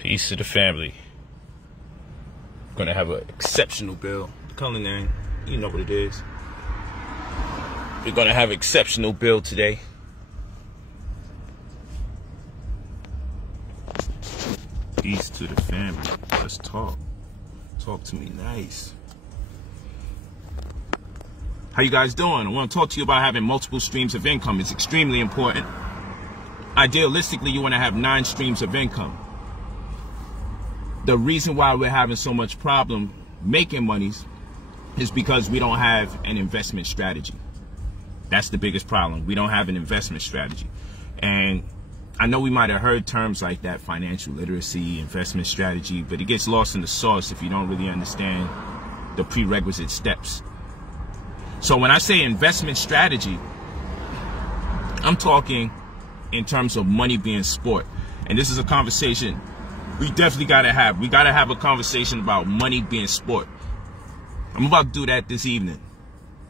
Peace to the family. Gonna have an exceptional bill. The color name, you know what it is. We're gonna have an exceptional bill today. Peace to the family. Let's talk. Talk to me nice. How you guys doing? I want to talk to you about having multiple streams of income. It's extremely important. Idealistically, you want to have 9 streams of income. The reason why we're having so much problem making monies is because we don't have an investment strategy. That's the biggest problem. We don't have an investment strategy. And I know we might have heard terms like that, financial literacy, investment strategy, but it gets lost in the sauce if you don't really understand the prerequisite steps. So when I say investment strategy, I'm talking in terms of money being sport. And this is a conversation we definitely gotta have. We gotta have a conversation about money being sport. I'm about to do that this evening.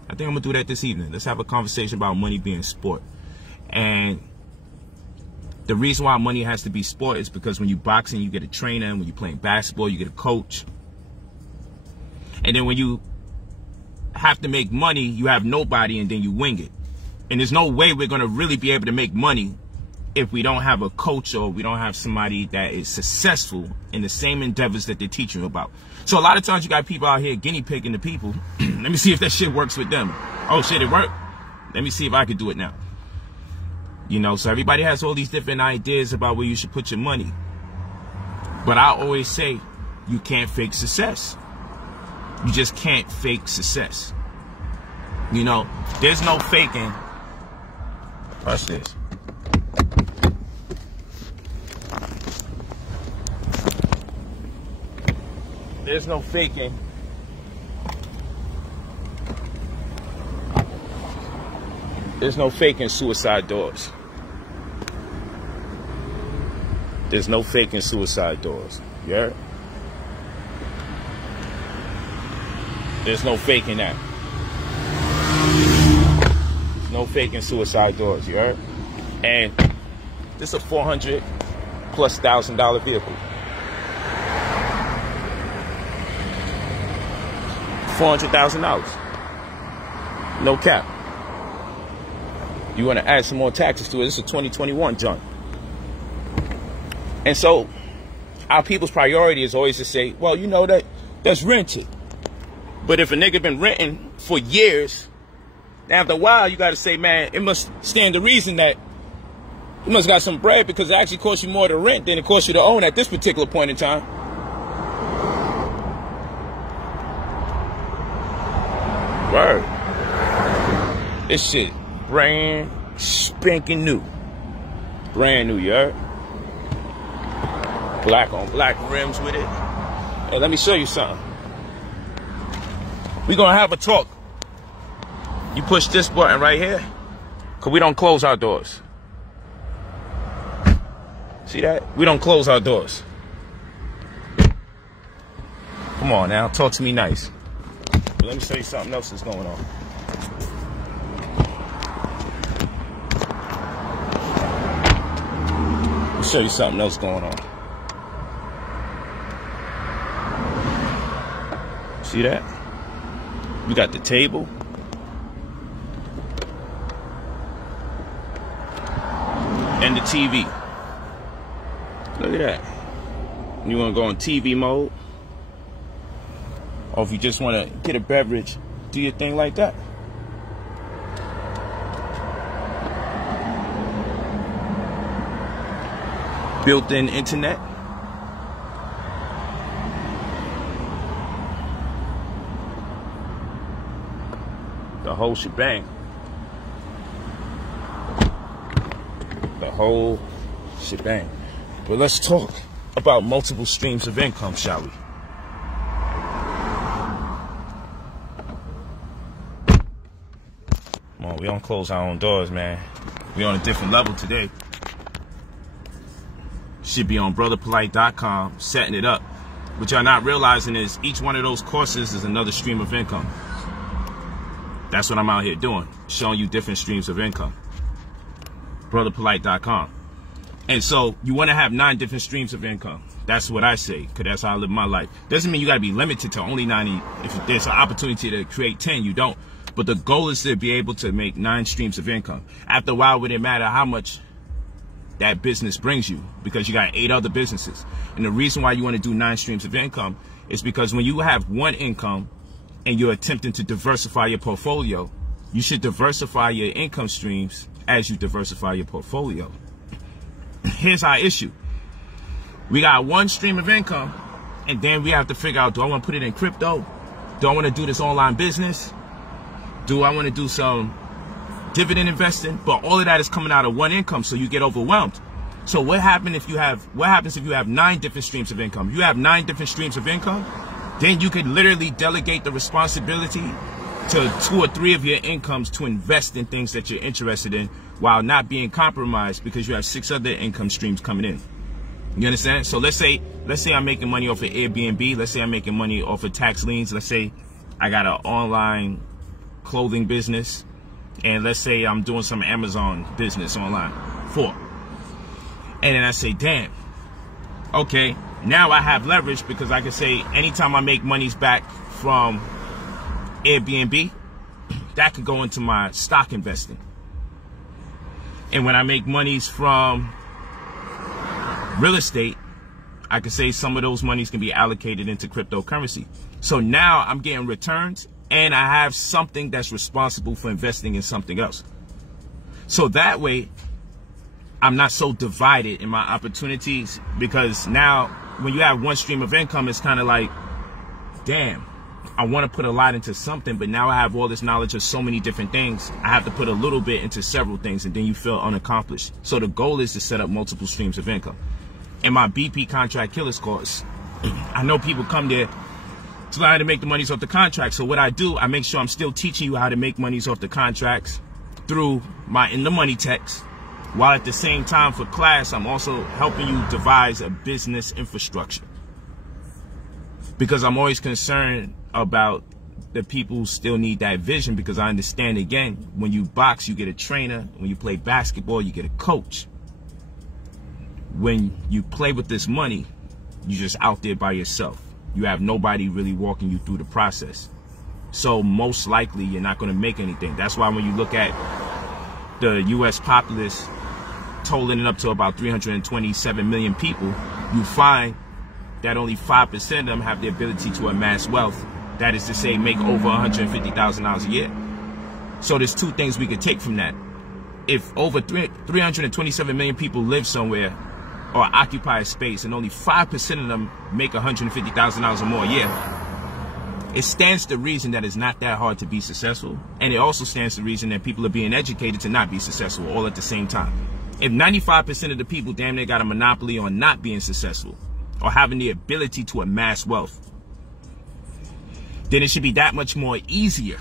I think I'm gonna do that this evening. Let's have a conversation about money being sport. And the reason why money has to be sport is because when you're boxing, you get a trainer. When you're playing basketball, you get a coach. And then when you have to make money, you have nobody, and then you wing it. And there's no way we're gonna really be able to make money if we don't have a coach or we don't have somebody that is successful in the same endeavors that they're teaching you about. So a lot of times you got people out here guinea pigging the people. Let me see if that shit works with them. Oh shit, it worked. Let me see if I can do it now. You know, so everybody has all these different ideas about where you should put your money. But I always say, you can't fake success. You just can't fake success. You know, there's no faking. Watch this. There's no faking. There's no faking suicide doors. There's no faking suicide doors. You heard? There's no faking that. There's no faking suicide doors. You heard? And this is a $400,000+ vehicle. $400,000. No cap. You want to add some more taxes to it. This is a 2021 junk. And so our people's priority is always to say, well, you know, that's rented. But if a nigga been renting for years, after a while you got to say, man, it must stand to reason that you must got some bread, because it actually costs you more to rent than it costs you to own at this particular point in time. Word. This shit brand spanking new. Brand new, you heard? Black on black rims with it. Hey, let me show you something. We're gonna have a talk. You push this button right here, because we don't close our doors. See that? We don't close our doors. Come on now, talk to me nice. But let me show you something else that's going on. Let me show you something else going on. See that? We got the table. And the TV. Look at that. You want to go on TV mode? Or if you just want to get a beverage, do your thing like that. Built-in internet. The whole shebang. The whole shebang. But let's talk about multiple streams of income, shall we? Come on, we don't close our own doors, man. We on a different level today. Should be on brotherpolight.com, setting it up. What y'all not realizing is each one of those courses is another stream of income. That's what I'm out here doing, showing you different streams of income. brotherpolight.com. And so you want to have 9 different streams of income. That's what I say, because that's how I live my life. Doesn't mean you got to be limited to only 90. If there's an opportunity to create 10, you don't. But the goal is to be able to make 9 streams of income. After a while, it wouldn't matter how much that business brings you, because you got 8 other businesses. And the reason why you want to do 9 streams of income is because when you have one income and you're attempting to diversify your portfolio, you should diversify your income streams as you diversify your portfolio. Here's our issue. We got one stream of income, and then we have to figure out, do I want to put it in crypto? Do I want to do this online business? Do I want to do some dividend investing? But all of that is coming out of one income, so you get overwhelmed. So what happens if you have 9 different streams of income? You have 9 different streams of income, then you could literally delegate the responsibility to 2 or 3 of your incomes to invest in things that you're interested in, while not being compromised because you have 6 other income streams coming in. You understand? So let's say I'm making money off of Airbnb. Let's say I'm making money off of tax liens. Let's say I got an online clothing business, and let's say I'm doing some Amazon business online. 4. And then I say, damn, okay, now I have leverage, because I can say anytime I make monies back from Airbnb, that could go into my stock investing. And when I make monies from real estate, I could say some of those monies can be allocated into cryptocurrency. So now I'm getting returns, and I have something that's responsible for investing in something else. So that way, I'm not so divided in my opportunities, because now when you have one stream of income, it's kind of like, damn, I want to put a lot into something, but now I have all this knowledge of so many different things. I have to put a little bit into several things, and then you feel unaccomplished. So the goal is to set up multiple streams of income. In my BP Contract Killers course, I know people come there to learn how to make the monies off the contract. So what I do, I make sure I'm still teaching you how to make monies off the contracts through my In the Money text, while at the same time for class, I'm also helping you devise a business infrastructure. Because I'm always concerned about the people who still need that vision, because I understand, again, when you box, you get a trainer. When you play basketball, you get a coach. When you play with this money, you're just out there by yourself. You have nobody really walking you through the process. So most likely you're not going to make anything. That's why when you look at the U.S. populace totaling it up to about 327 million people, you find that only 5% of them have the ability to amass wealth. That is to say, make over $150,000 a year. So there's 2 things we could take from that. If over 327 million people live somewhere or occupy a space, and only 5% of them make $150,000 or more a year, it stands to reason that it's not that hard to be successful. And it also stands to reason that people are being educated to not be successful all at the same time. If 95% of the people damn near got a monopoly on not being successful or having the ability to amass wealth, then it should be that much more easier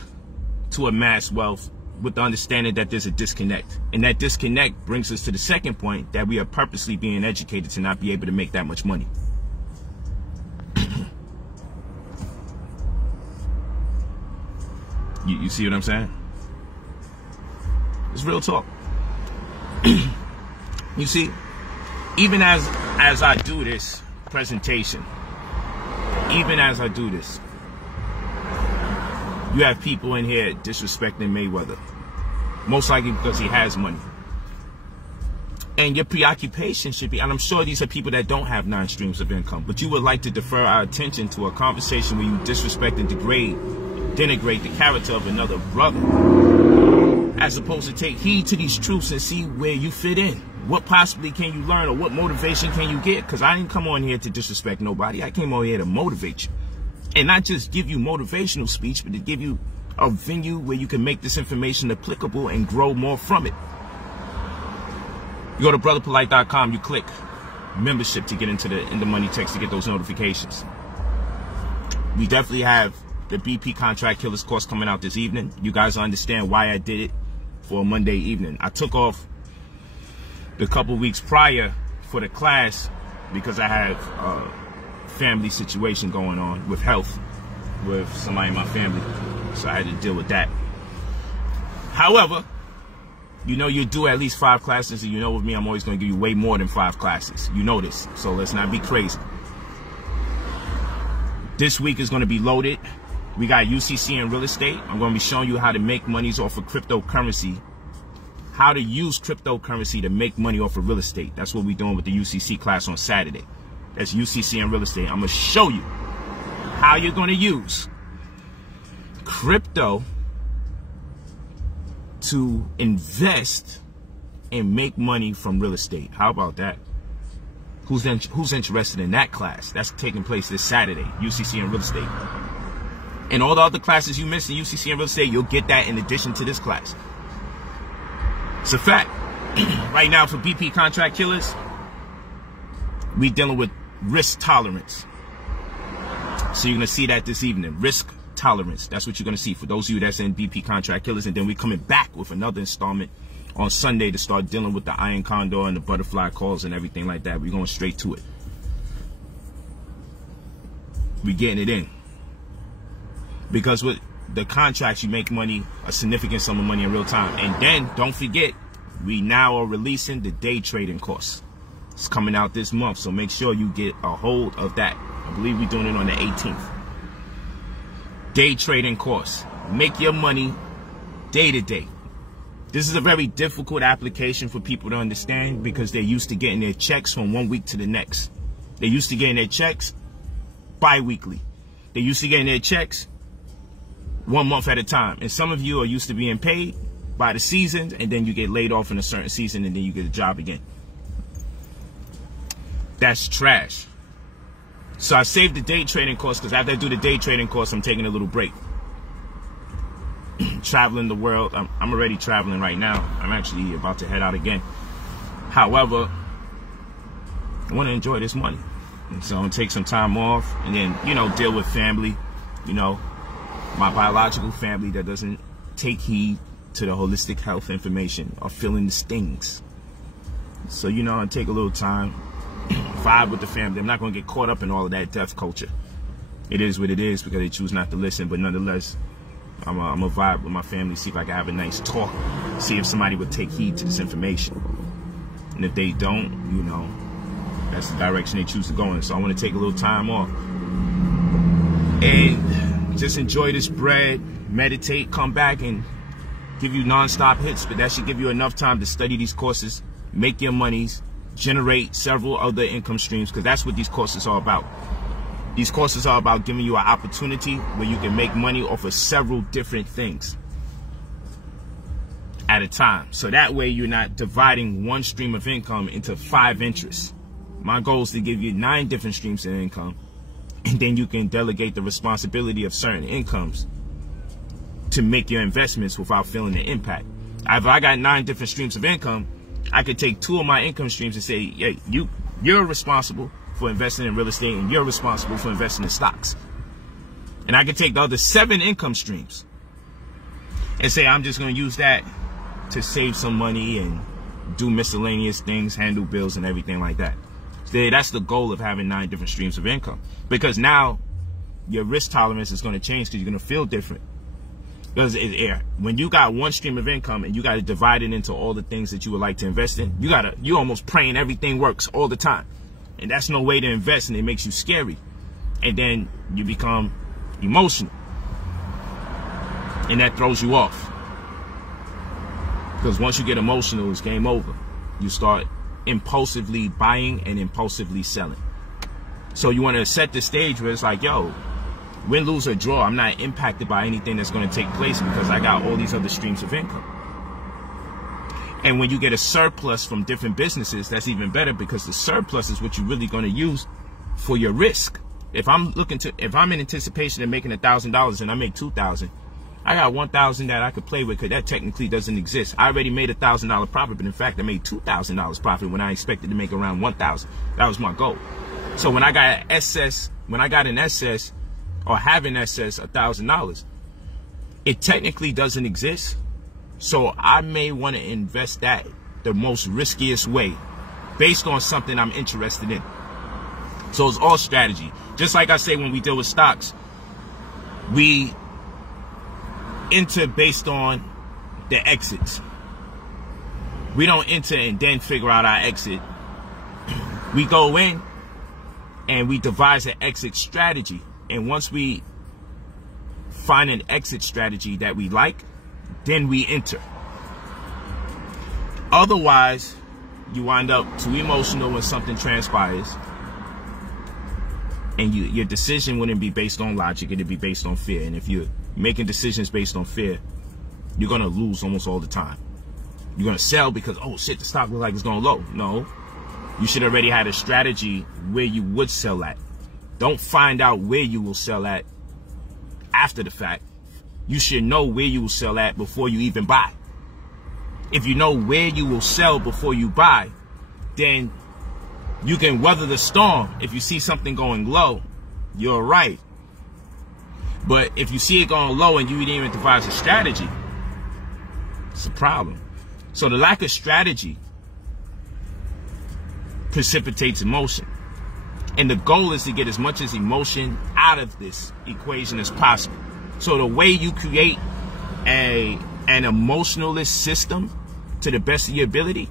to amass wealth, with the understanding that there's a disconnect. And that disconnect brings us to the second point, that we are purposely being educated to not be able to make that much money. You see what I'm saying? It's real talk. You see, even as I do this presentation, even as I do this, you have people in here disrespecting Mayweather, most likely because he has money. And your preoccupation should be, and I'm sure these are people that don't have 9 streams of income, but you would like to defer our attention to a conversation where you disrespect and denigrate the character of another brother, as opposed to take heed to these truths and see where you fit in. What possibly can you learn, or what motivation can you get? Because I didn't come on here to disrespect nobody. I came on here to motivate you. And not just give you motivational speech, but to give you a venue where you can make this information applicable and grow more from it. You go to brotherpolight.com, you click membership to get into the In the Money text to get those notifications. We definitely have the BP Contract Killers course coming out this evening. You guys understand why I did it for a Monday evening. I took off the couple weeks prior for the class because I have family situation going on with health with somebody in my family, so I had to deal with that. However, You know you do at least 5 classes, and you know with me, I'm always going to give you way more than 5 classes. You know this, so let's not be crazy. This week is going to be loaded. We got UCC and real estate. I'm going to be showing you how to make monies off of cryptocurrency. How to use cryptocurrency to make money off of real estate. That's what we're doing with the UCC class on Saturday. That's UCC and real estate. I'm going to show you how you're going to use crypto to invest and make money from real estate. How about that? Who's interested in that class? That's taking place this Saturday, UCC and real estate. And all the other classes you missed in UCC and real estate, you'll get that in addition to this class. It's a fact. Right now for BP contract killers, we dealing with risk tolerance. So you're going to see that this evening. Risk tolerance. That's what you're going to see for those of you that's in BP contract killers. And then we're coming back with another installment on Sunday to start dealing with the iron condor and the butterfly calls and everything like that. We're going straight to it. We're getting it in. Because with the contracts, you make money, a significant sum of money in real time. And then, don't forget, we now are releasing the day trading course. It's coming out this month, so make sure you get a hold of that. I believe we're doing it on the 18th. Day trading course. Make your money day to day. This is a very difficult application for people to understand because they're used to getting their checks from one week to the next. They're used to getting their checks bi-weekly. They're used to getting their checks 1 month at a time. And some of you are used to being paid by the seasons, and then you get laid off in a certain season, and then you get a job again. That's trash. So I saved the day trading course because after I do the day trading course, I'm taking a little break. Traveling the world. I'm already traveling right now. I'm actually about to head out again. However, I want to enjoy this money. And so I'm going to take some time off and then, you know, deal with family, you know, my biological family that doesn't take heed to the holistic health information or feeling the stings. So, you know, I take a little time, vibe with the family. I'm not going to get caught up in all of that death culture. It is what it is because they choose not to listen. But nonetheless, I'm a vibe with my family, see if I can have a nice talk, see if somebody would take heed to this information. And if they don't, you know, that's the direction they choose to go in. So I want to take a little time off and just enjoy this bread, meditate, come back and give you non-stop hits. But that should give you enough time to study these courses, make your monies, generate several other income streams, because that's what these courses are about. These courses are about giving you an opportunity where you can make money off of several different things at a time. So that way you're not dividing one stream of income into 5 interests. My goal is to give you 9 different streams of income, and then you can delegate the responsibility of certain incomes to make your investments without feeling the impact. If I got 9 different streams of income, I could take 2 of my income streams and say, hey, you're responsible for investing in real estate, and you're responsible for investing in stocks. And I could take the other 7 income streams and say, I'm just going to use that to save some money and do miscellaneous things, handle bills and everything like that. So that's the goal of having 9 different streams of income, because now your risk tolerance is going to change because you're going to feel different. Because when you got one stream of income and you got to divide it into all the things that you would like to invest in, you almost praying everything works all the time. And that's no way to invest, and it makes you scary. And then you become emotional. And that throws you off. Because once you get emotional, it's game over. You start impulsively buying and impulsively selling. So you want to set the stage where it's like, yo, win, lose, or draw, I'm not impacted by anything that's going to take place because I got all these other streams of income. And when you get a surplus from different businesses, that's even better, because the surplus is what you're really going to use for your risk. If I'm in anticipation of making $1,000 and I make $2,000, I got $1,000 that I could play with, because that technically doesn't exist. I already made $1,000 profit, but in fact, I made $2,000 profit when I expected to make around $1,000. That was my goal. So when I got an excess, or have in excess $1,000, it technically doesn't exist. So I may want to invest that the most riskiest way based on something I'm interested in. So it's all strategy. Just like I say, when we deal with stocks, we enter based on the exits. We don't enter and then figure out our exit. We go in and we devise an exit strategy. And once we find an exit strategy that we like, then we enter. Otherwise, you wind up too emotional when something transpires. And your decision wouldn't be based on logic, it'd be based on fear. And if you're making decisions based on fear, you're gonna lose almost all the time. You're gonna sell because, oh shit, the stock looks like it's going low. No, you should already had a strategy where you would sell at. Don't find out where you will sell at after the fact. You should know where you will sell at before you even buy. If you know where you will sell before you buy, then you can weather the storm. If you see something going low, you're right. But if you see it going low and you didn't even devise a strategy, it's a problem. So the lack of strategy precipitates emotion. And the goal is to get as much as emotion out of this equation as possible. So the way you create an emotionalist system to the best of your ability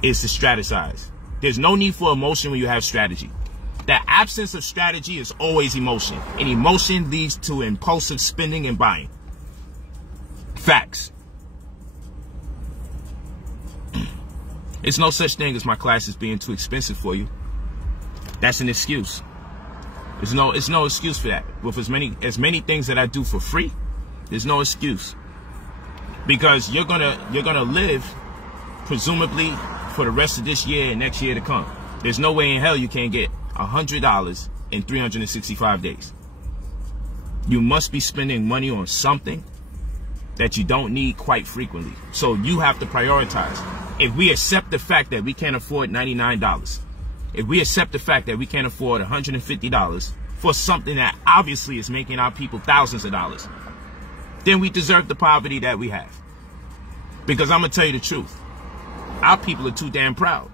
is to strategize. There's no need for emotion when you have strategy. The absence of strategy is always emotion. And emotion leads to impulsive spending and buying. Facts. It's no such thing as my classes being too expensive for you. That's an excuse. It's no excuse for that. With as many things that I do for free, there's no excuse. Because you're gonna live presumably for the rest of this year and next year to come. There's no way in hell you can't get $100 in 365 days. You must be spending money on something that you don't need quite frequently. So you have to prioritize. If we accept the fact that we can't afford $99, if we accept the fact that we can't afford $150 for something that obviously is making our people thousands of dollars, then we deserve the poverty that we have. Because I'm gonna tell you the truth, our people are too damn proud.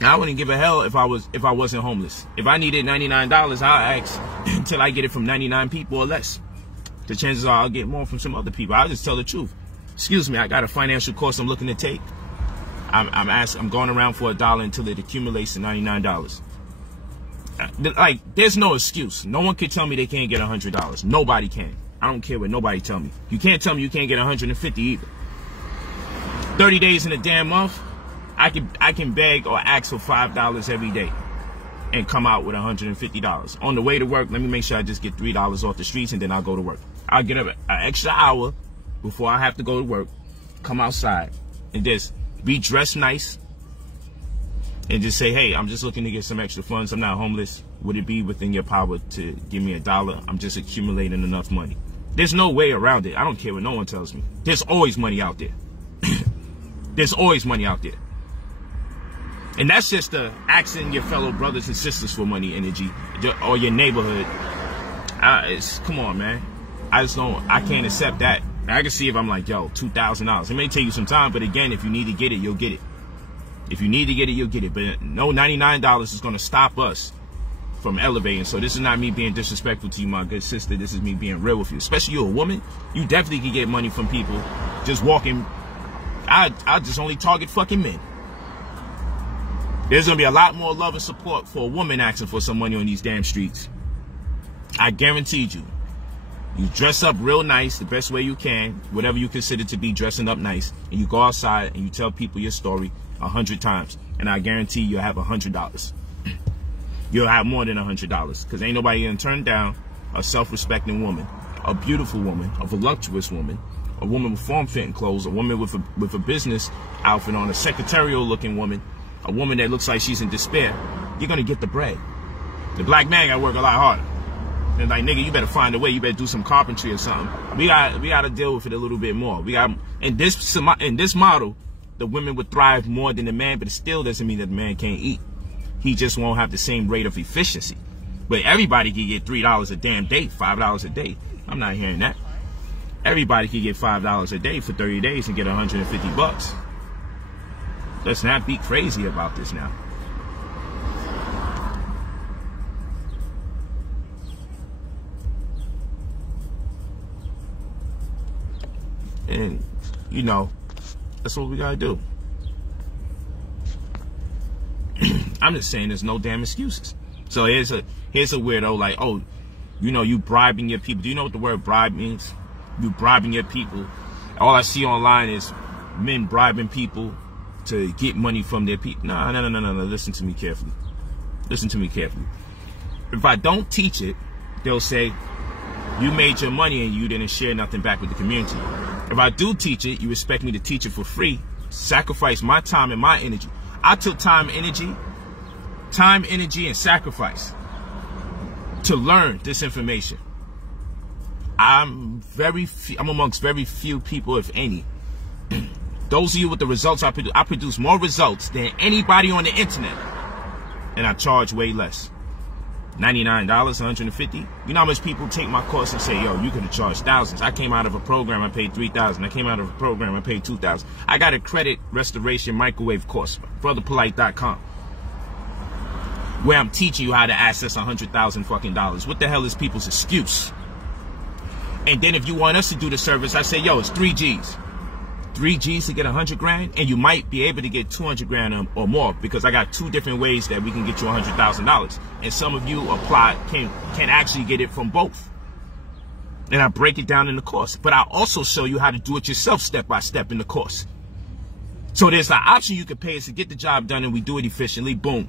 I wouldn't give a hell if I wasn't homeless. If I needed $99, I'll ask until I get it from 99 people or less. The chances are I'll get more from some other people. I'll just tell the truth. Excuse me, I got a financial course I'm looking to take. I'm going around for $1 until it accumulates to $99. Like, there's no excuse. No one can tell me they can't get $100. Nobody can. I don't care what nobody tell me. You can't tell me you can't get 150 either. 30 days in a damn month, I can beg or ask for $5 every day and come out with $150. On the way to work, let me make sure I just get $3 off the streets and then I'll go to work. I'll get an extra hour before I have to go to work, come outside and just be dressed nice and just say, hey, I'm just looking to get some extra funds. I'm not homeless. Would it be within your power to give me $1? I'm just accumulating enough money. There's no way around it. I don't care what no one tells me. There's always money out there. There's always money out there. And that's just the asking your fellow brothers and sisters for money energy or your neighborhood. Come on, man. I can't accept that. I can see if I'm like, yo, $2,000. It may take you some time, but again, if you need to get it, you'll get it. If you need to get it, you'll get it. But no $99 is going to stop us from elevating. So this is not me being disrespectful to you, my good sister. This is me being real with you. Especially you're a woman. You definitely can get money from people just walking. I just only target fucking men. There's going to be a lot more love and support for a woman asking for some money on these damn streets. I guaranteed you. You dress up real nice the best way you can, whatever you consider to be dressing up nice, and you go outside and you tell people your story 100 times, and I guarantee you'll have $100. You'll have more than $100, because ain't nobody gonna turn down a self-respecting woman, a beautiful woman, a voluptuous woman, a woman with form-fitting clothes, a woman with a business outfit on, a secretarial-looking woman, a woman that looks like she's in despair. You're gonna get the bread. The black man gotta work a lot harder. And like, nigga, you better find a way. You better do some carpentry or something. We got to deal with it a little bit more. In this model, the women would thrive more than the man, but it still doesn't mean that the man can't eat. He just won't have the same rate of efficiency. But everybody can get $3 a damn day, $5 a day. I'm not hearing that. Everybody can get $5 a day for 30 days and get $150. Let's not be crazy about this now. And, you know, That's what we gotta do. I'm just saying there's no damn excuses. So here's a weirdo like, oh, you know, you bribing your people. Do you know what the word bribe means? You bribing your people. All I see online is men bribing people to get money from their people. No. Listen to me carefully. Listen to me carefully. If I don't teach it, they'll say, you made your money and you didn't share nothing back with the community. If I do teach it, you expect me to teach it for free, sacrifice my time and my energy. I took time, energy, and sacrifice to learn this information. I'm amongst very few people, if any. Those of you with the results I produce more results than anybody on the internet, and I charge way less. $99, $150. You know how much people take my course and say, yo, you could have charged thousands. I came out of a program, I paid $3,000. I came out of a program, I paid $2,000. I got a credit restoration microwave course, brotherpolight.com, where I'm teaching you how to access $100,000 fucking dollars. What the hell is people's excuse? And then if you want us to do the service, I say, yo, it's 3 G's. 3 G's to get 100 grand, and you might be able to get 200 grand or more, because I got 2 different ways that we can get you $100,000. And some of you can actually get it from both. And I break it down in the course. But I also show you how to do it yourself step by step in the course. So there's the option you can pay us to get the job done and we do it efficiently, boom.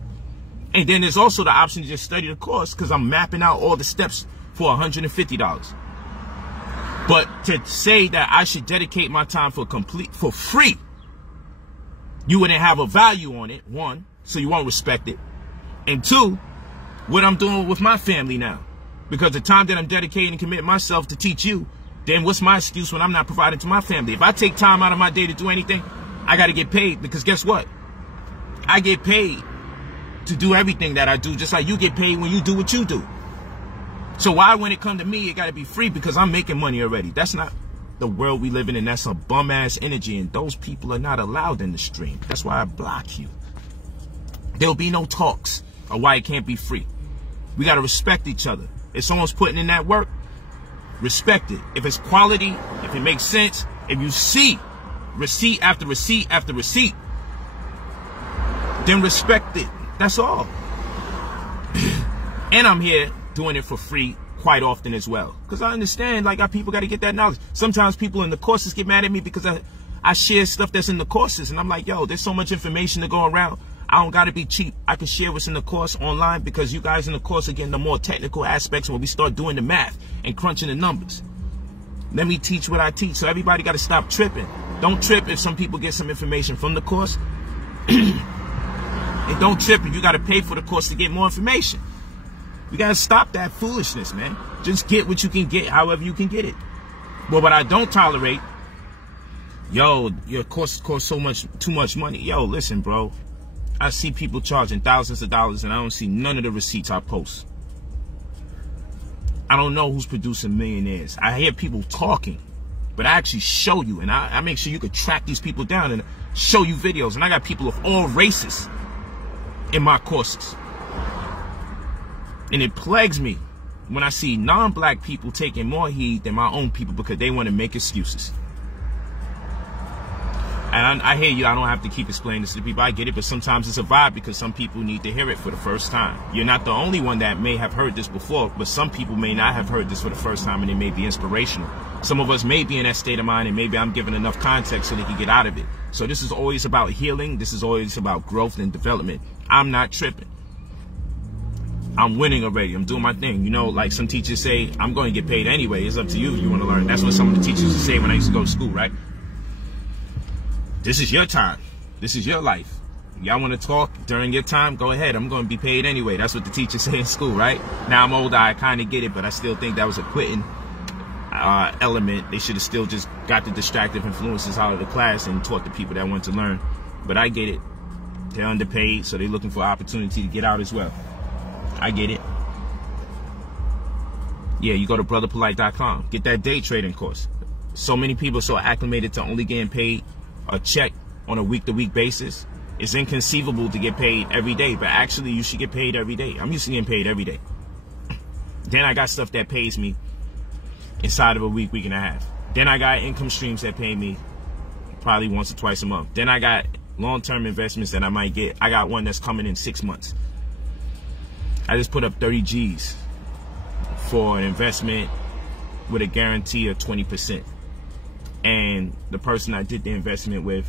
And then there's also the option to just study the course, because I'm mapping out all the steps for $150. But to say that I should dedicate my time for free, you wouldn't have a value on it, 1, so you won't respect it. And 2, what I'm doing with my family now. Because the time that I'm dedicating and committing myself to teach you, then what's my excuse when I'm not providing to my family? If I take time out of my day to do anything, I got to get paid, because guess what? I get paid to do everything that I do, just like you get paid when you do what you do. So why, when it comes to me, it got to be free because I'm making money already? That's not the world we live in, and that's a bum-ass energy, and those people are not allowed in the stream. That's why I block you. There'll be no talks of why it can't be free. We got to respect each other. If someone's putting in that work, respect it. If it's quality, if it makes sense, if you see receipt after receipt after receipt, then respect it. That's all. And I'm here doing it for free quite often as well, because I understand, like, our people got to get that knowledge. Sometimes people in the courses get mad at me because I share stuff that's in the courses, and I'm like, yo, there's so much information to go around. I don't got to be cheap. I can share what's in the course online, because you guys in the course are getting the more technical aspects when we start doing the math and crunching the numbers. Let me teach what I teach. So everybody got to stop tripping. Don't trip if some people get some information from the course. And don't trip if you got to pay for the course to get more information. We got to stop that foolishness, man. Just get what you can get, however you can get it. But what I don't tolerate, yo, your course costs too much money. Yo, listen, bro. I see people charging thousands of dollars, and I don't see none of the receipts I post. I don't know who's producing millionaires. I hear people talking, but I actually show you, and I make sure you can track these people down and show you videos. And I got people of all races in my courses. And it plagues me when I see non-black people taking more heed than my own people, because they want to make excuses. And I hear you. I don't have to keep explaining this to people. I get it, but sometimes it's a vibe, because some people need to hear it for the first time. You're not the only one that may have heard this before, but some people may not have heard this for the first time, and it may be inspirational. Some of us may be in that state of mind, and maybe I'm giving enough context so they can get out of it. So this is always about healing. This is always about growth and development. I'm not tripping. I'm winning already. I'm doing my thing. You know, like some teachers say, I'm going to get paid anyway. It's up to you if you want to learn. That's what some of the teachers would say when I used to go to school, right? This is your time. This is your life. Y'all want to talk during your time? Go ahead. I'm going to be paid anyway. That's what the teachers say in school, right? Now I'm older. I kind of get it, but I still think that was a quitting element. They should have still just got the distractive influences out of the class and taught the people that want to learn. But I get it. They're underpaid, so they're looking for opportunity to get out as well. I get it. Yeah, you go to brotherpolight.com. Get that day trading course. So many people are so acclimated to only getting paid a check on a week-to-week basis. It's inconceivable to get paid every day, but actually you should get paid every day. I'm used to getting paid every day. Then I got stuff that pays me inside of a week, week and a half. Then I got income streams that pay me probably once or twice a month. Then I got long-term investments that I might get. I got one that's coming in 6 months. I just put up 30 G's for an investment with a guarantee of 20%. And the person I did the investment with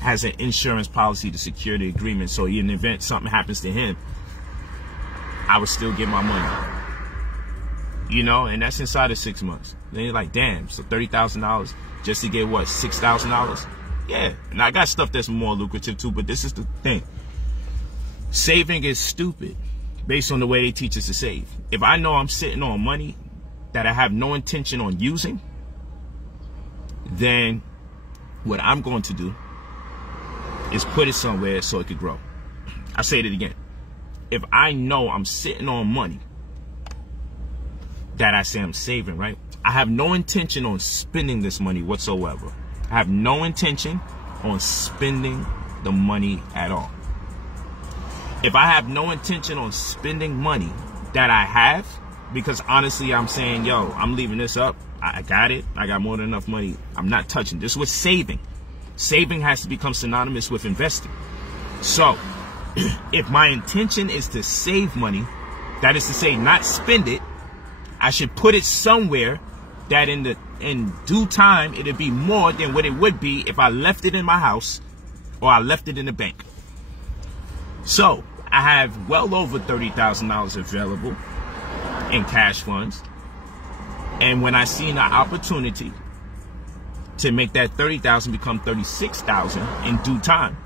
has an insurance policy to secure the agreement. So in the event something happens to him, I would still get my money. You know, and that's inside of 6 months. Then you're like, damn, so $30,000 just to get what, $6,000? Yeah, and I got stuff that's more lucrative too, but this is the thing. Saving is stupid based on the way they teach us to save. If I know I'm sitting on money that I have no intention on using, then what I'm going to do is put it somewhere so it could grow. I say it again. If I know I'm sitting on money that I say I'm saving, right? I have no intention on spending this money whatsoever. I have no intention on spending the money at all. If I have no intention on spending money that I have, because honestly I'm saying, yo, I'm leaving this up. I got it. I got more than enough money. I'm not touching. This was saving. Saving has to become synonymous with investing. So if my intention is to save money, that is to say not spend it, I should put it somewhere that in due time it'll be more than what it would be if I left it in my house or I left it in the bank. So I have well over $30,000 available in cash funds. And when I seen an opportunity to make that $30,000 become $36,000 in due time,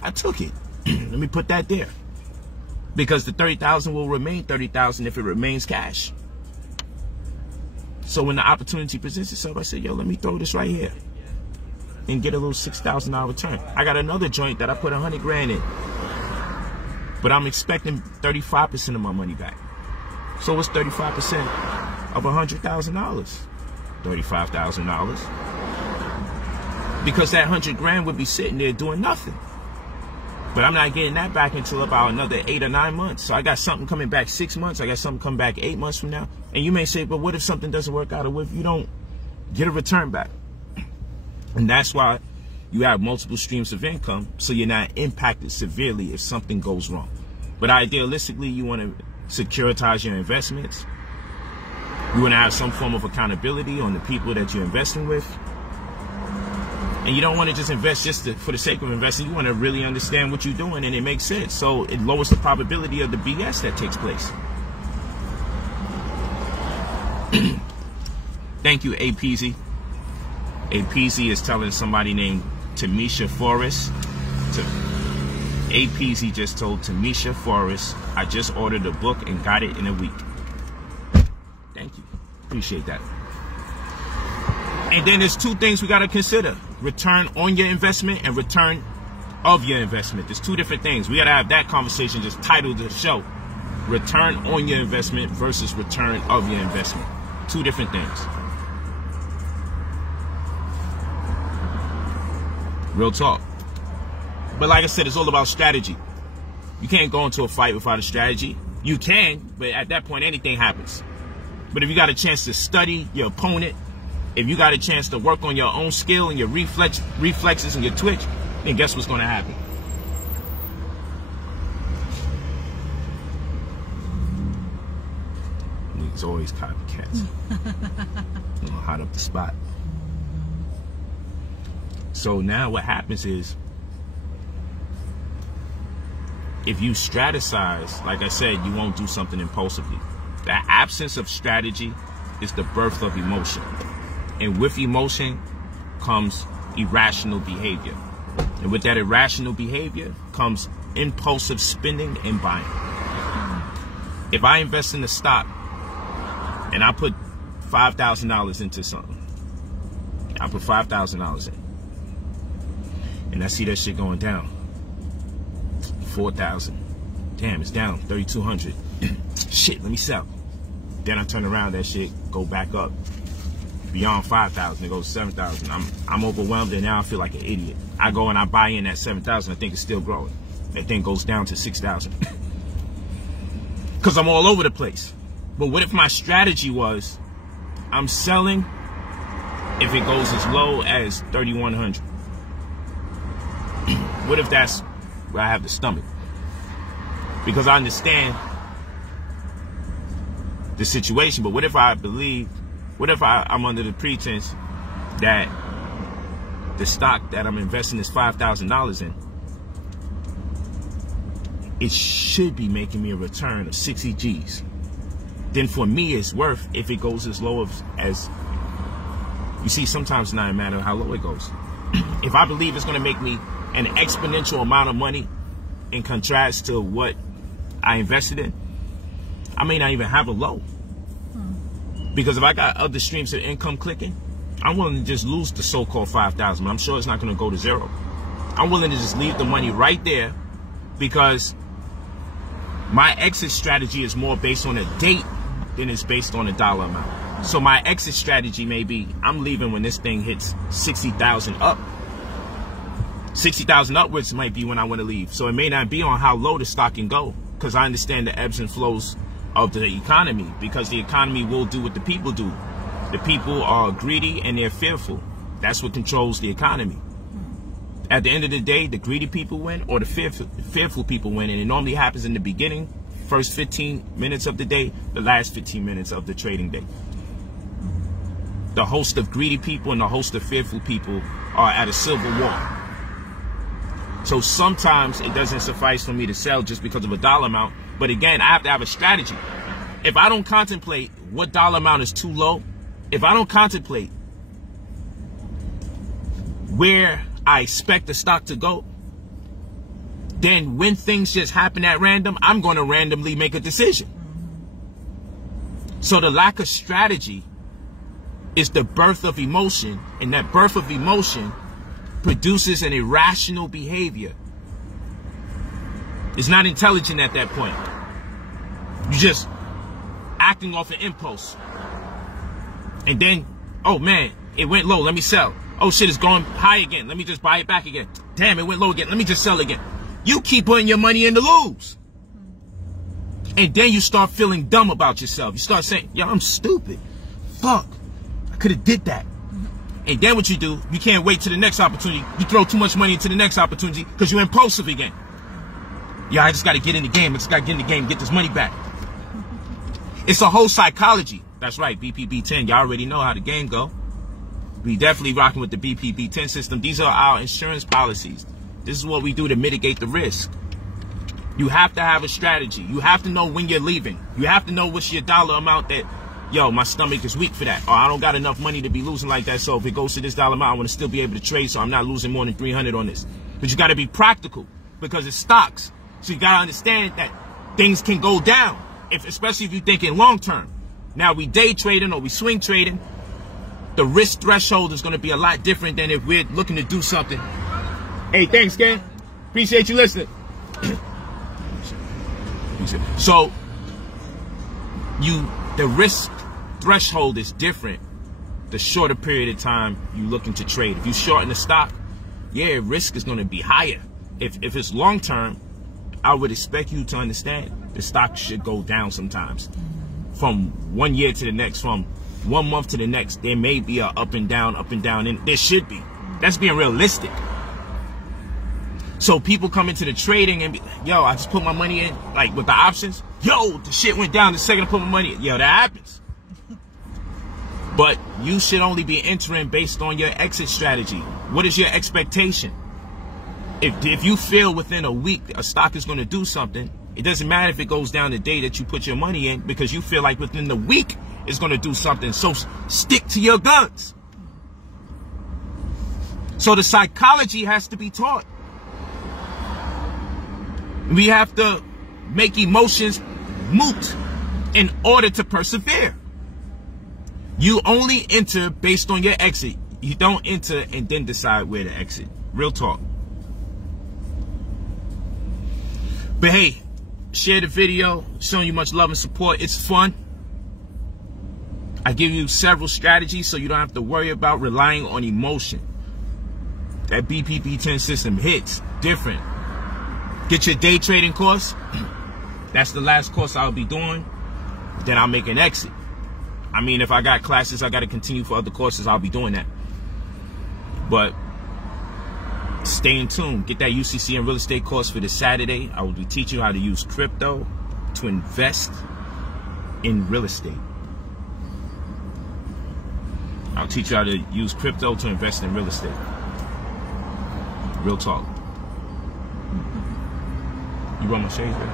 I took it. Let me put that there. Because the $30,000 will remain $30,000 if it remains cash. So when the opportunity presents itself, I said, yo, let me throw this right here and get a little $6,000 return. I got another joint that I put 100 grand in, but I'm expecting 35% of my money back. So what's 35% of $100,000? $35,000. Because that 100 grand would be sitting there doing nothing. But I'm not getting that back until about another 8 or 9 months. So I got something coming back 6 months. I got something coming back 8 months from now. And you may say, but what if something doesn't work out, or what if you don't get a return back? And that's why you have multiple streams of income, so you're not impacted severely if something goes wrong. But idealistically, you want to securitize your investments. You want to have some form of accountability on the people that you're investing with. And you don't want to just invest just for the sake of investing. You want to really understand what you're doing, and it makes sense. So it lowers the probability of the BS that takes place. Thank you, APZ. APZ is telling somebody named Tamisha Forrest. APZ just told Tamisha Forrest, I just ordered a book and got it in a week. Thank you. Appreciate that. And then there's two things we got to consider. Return on your investment and return of your investment. There's two different things. We got to have that conversation. Just title the show. Return on your investment versus return of your investment. Two different things. Real talk. But like I said, it's all about strategy. You can't go into a fight without a strategy. You can, but at that point, anything happens. But if you got a chance to study your opponent, if you got a chance to work on your own skill and your reflexes and your twitch, then guess what's going to happen? Niggas always copycats. Hot up the spot. So now what happens is, if you strategize, like I said, you won't do something impulsively. The absence of strategy is the birth of emotion. And with emotion comes irrational behavior. And with that irrational behavior comes impulsive spending and buying. If I invest in a stock and I put $5,000 into something, I put $5,000 in, and I see that shit going down, 4,000. Damn, it's down 3,200. Shit, let me sell. Then I turn around, that shit go back up beyond 5,000. It goes 7,000. I'm overwhelmed, and now I feel like an idiot. I go and I buy in at 7,000. I think it's still growing. That thing goes down to 6,000 because I'm all over the place. But what if my strategy was, I'm selling if it goes as low as 3,100? What if that's where I have the stomach? Because I understand the situation, but what if I believe, what if I'm under the pretense that the stock that I'm investing is $5,000 in, it should be making me a return of 60 G's. Then for me, it's worth if it goes as low as you see, sometimes it doesn't matter how low it goes. If I believe it's going to make me an exponential amount of money in contrast to what I invested in, I may not even have a low. Because if I got other streams of income clicking, I'm willing to just lose the so-called 5,000, but I'm sure it's not going to go to zero. I'm willing to just leave the money right there because my exit strategy is more based on a date than it's based on a dollar amount. So my exit strategy may be, I'm leaving when this thing hits 60,000 up. 60,000 upwards might be when I want to leave. So it may not be on how low the stock can go, because I understand the ebbs and flows of the economy, because the economy will do what the people do. The people are greedy and they're fearful. That's what controls the economy. At the end of the day, the greedy people win or the fearful people win, and it normally happens in the beginning, first 15 minutes of the day, the last 15 minutes of the trading day. The host of greedy people and the host of fearful people are at a civil war. So sometimes it doesn't suffice for me to sell just because of a dollar amount. But again, I have to have a strategy. If I don't contemplate what dollar amount is too low, if I don't contemplate where I expect the stock to go, then when things just happen at random, I'm going to randomly make a decision. So the lack of strategy is the birth of emotion, and that birth of emotion produces an irrational behavior. It's not intelligent at that point. You're just acting off an impulse. And then, oh man, it went low, let me sell. Oh shit, it's going high again, let me just buy it back again. Damn, it went low again, let me just sell again. You keep putting your money in to lose. And then you start feeling dumb about yourself. You start saying, yo, I'm stupid. Fuck, I could have did that. And then what you do, you can't wait till the next opportunity. You throw too much money into the next opportunity because you're impulsive again. Yeah, I just got to get in the game. I just got to get in the game and get this money back. It's a whole psychology. That's right, BPB10. Y'all already know how the game go. We definitely rocking with the BPB10 system. These are our insurance policies. This is what we do to mitigate the risk. You have to have a strategy. You have to know when you're leaving. You have to know what's your dollar amount that, yo, my stomach is weak for that. Or I don't got enough money to be losing like that. So if it goes to this dollar amount, I want to still be able to trade so I'm not losing more than 300 on this. But you got to be practical because it's stocks. So you got to understand that things can go down, especially if you're thinking long term. Now we day trading or we swing trading, the risk threshold is going to be a lot different than if we're looking to do something. Hey, thanks, gang. Appreciate you listening. So the risk threshold is different the shorter period of time you looking to trade. If you shorten the stock, yeah, risk is going to be higher. If it's long term, I would expect you to understand the stock should go down sometimes. From 1 year to the next, from 1 month to the next, there may be a up and down, and there should be. That's being realistic. So people come into the trading and be, yo, I just put my money in, like with the options. Yo, the shit went down the second I put my money in. Yo, that happens. But you should only be entering based on your exit strategy. What is your expectation? If you feel within a week a stock is going to do something, it doesn't matter if it goes down the day that you put your money in, because you feel like within the week it's going to do something. So stick to your guns. So the psychology has to be taught. We have to make emotions moot in order to persevere. You only enter based on your exit. You don't enter and then decide where to exit. Real talk. But hey, share the video, showing you much love and support. It's fun. I give you several strategies so you don't have to worry about relying on emotion. That BPB10 system hits different. Get your day trading course. That's the last course I'll be doing. Then I'll make an exit. I mean, if I got classes I got to continue for other courses, I'll be doing that. But stay in tune. Get that UCC and real estate course for this Saturday. I will be teaching you how to use crypto to invest in real estate. I'll teach you how to use crypto to invest in real estate. Real talk. You want my shades, bro?